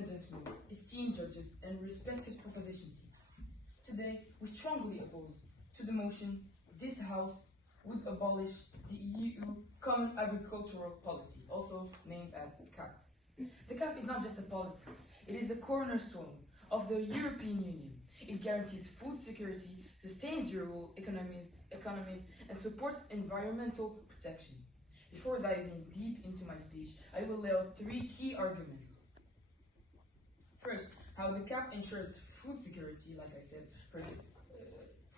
and gentlemen, esteemed judges, and respected proposition team, today we strongly oppose to the motion this House would abolish the EU Common Agricultural Policy, also named as CAP. The CAP is not just a policy, it is the cornerstone of the European Union. It guarantees food security, sustains rural economies, and supports environmental protection. Before diving deep into my speech, I will lay out three key arguments. First, how the CAP ensures food security, like I said, for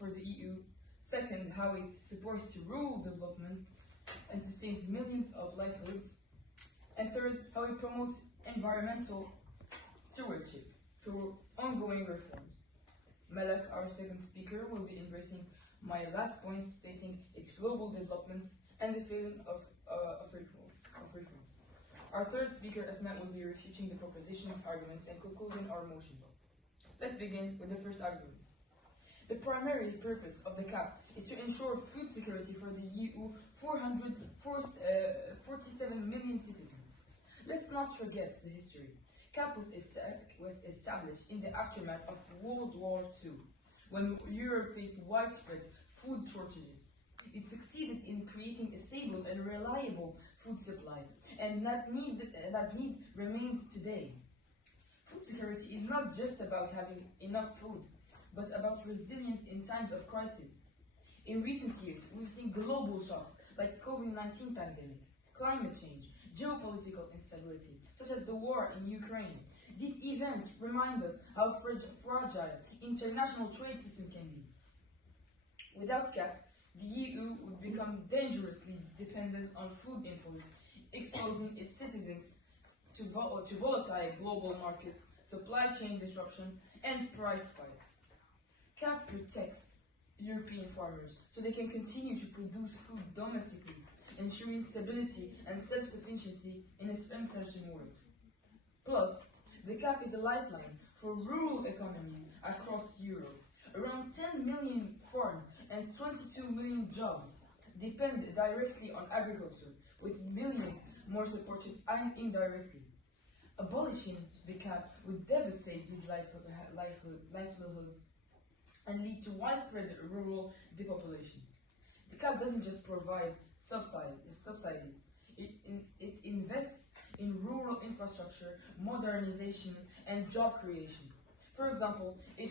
the EU. Second, how it supports rural development and sustains millions of livelihoods. And third, how it promotes environmental stewardship through ongoing reforms. Malak, our second speaker, will be embracing my last point, stating its global developments and the failing of reform. Our third speaker, Asma, will be refuting the proposition's arguments and concluding our motion. Let's begin with the first arguments. The primary purpose of the CAP is to ensure food security for the EU 447 million citizens. Let's not forget the history. CAP was established in the aftermath of World War II, when Europe faced widespread food shortages. It succeeded in creating a stable and reliable food supply, and that need remains today. Food security is not just about having enough food, but about resilience in times of crisis. In recent years, we've seen global shocks like COVID-19 pandemic, climate change, geopolitical instability, such as the war in Ukraine. These events remind us how fragile international trade system can be. Without CAP, the EU would become dangerously dependent on food imports, exposing its citizens to volatile global markets, supply chain disruption, and price spikes. CAP protects European farmers so they can continue to produce food domestically, ensuring stability and self-sufficiency in a uncertain world. Plus, the CAP is a lifeline for rural economies across Europe. Around 10 million farms and 22 million jobs depend directly on agriculture, with millions more supported and indirectly. Abolishing the CAP would devastate these livelihoods and lead to widespread rural depopulation. The CAP doesn't just provide subsidies. It invests in rural infrastructure, modernization, and job creation. For example, it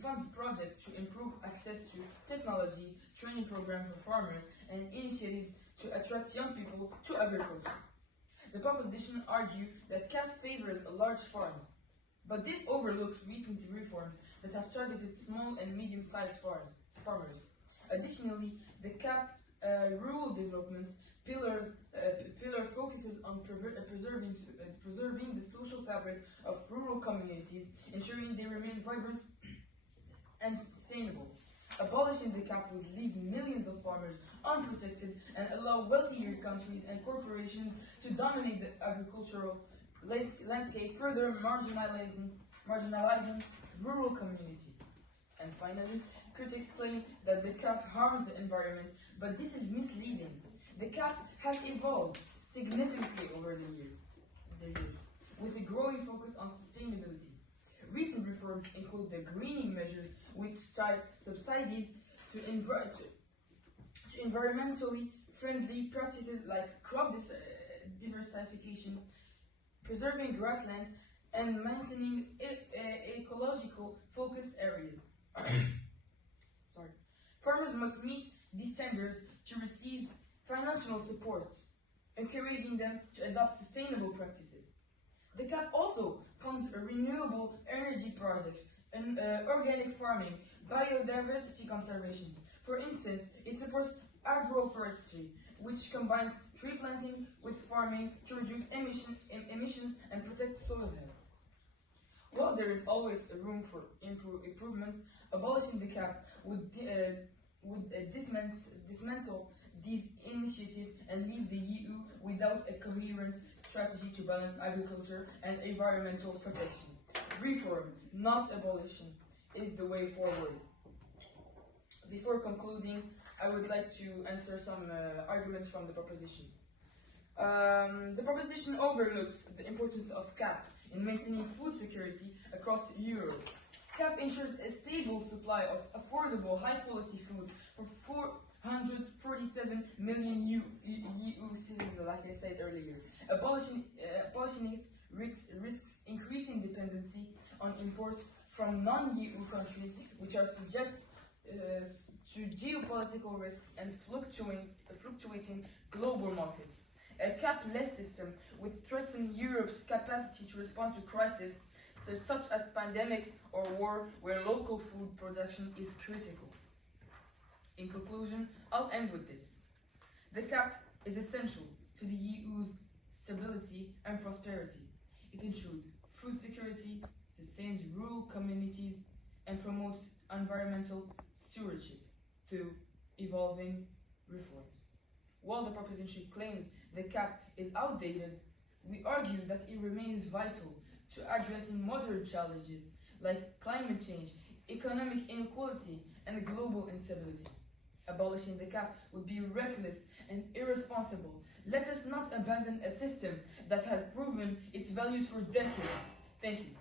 funds projects to improve access to technology, training programs for farmers, and initiatives to attract young people to agriculture. The proposition argues that CAP favors large farms, but this overlooks recent reforms that have targeted small and medium-sized farmers. Additionally, the CAP rural development pillar focuses on preserving the social fabric of rural communities, ensuring they remain vibrant and sustainable. Abolishing the CAP would leave millions of farmers unprotected and allow wealthier countries and corporations to dominate the agricultural landscape, further marginalizing rural communities. And finally, critics claim that the CAP harms the environment, but this is misleading. The CAP has evolved significantly over the years, with a growing focus on sustainability. Recent reforms include the greening measures, which tie subsidies to environmentally friendly practices like crop diversification, preserving grasslands, and maintaining ecological focused areas. Farmers must meet these standards to receive financial support, encouraging them to adopt sustainable practices. The CAP also funds renewable energy projects, organic farming, biodiversity conservation. For instance, it supports agroforestry, which combines tree planting with farming to reduce emissions and protect soil health. While there is always room for improvement, abolishing the CAP would dismantle these initiatives and leave the EU without a coherent strategy to balance agriculture and environmental protection. Reform, not abolition, is the way forward. Before concluding, I would like to answer some arguments from the proposition. The proposition overlooks the importance of CAP in maintaining food security across Europe. CAP ensures a stable supply of affordable, high-quality food for 447 million EU citizens, like I said earlier. Abolishing it risks increasing dependency on imports from non-EU countries, which are subject to geopolitical risks and fluctuating global markets. A cap-less system would threaten Europe's capacity to respond to crises such as pandemics or war, where local food production is critical. In conclusion, I'll end with this. The CAP is essential to the EU's stability and prosperity. It ensures food security, sustains rural communities, and promotes environmental stewardship through evolving reforms. While the proposition claims the CAP is outdated, we argue that it remains vital to addressing modern challenges like climate change, economic inequality, and global instability. Abolishing the CAP would be reckless and irresponsible. Let us not abandon a system that has proven its values for decades. Thank you.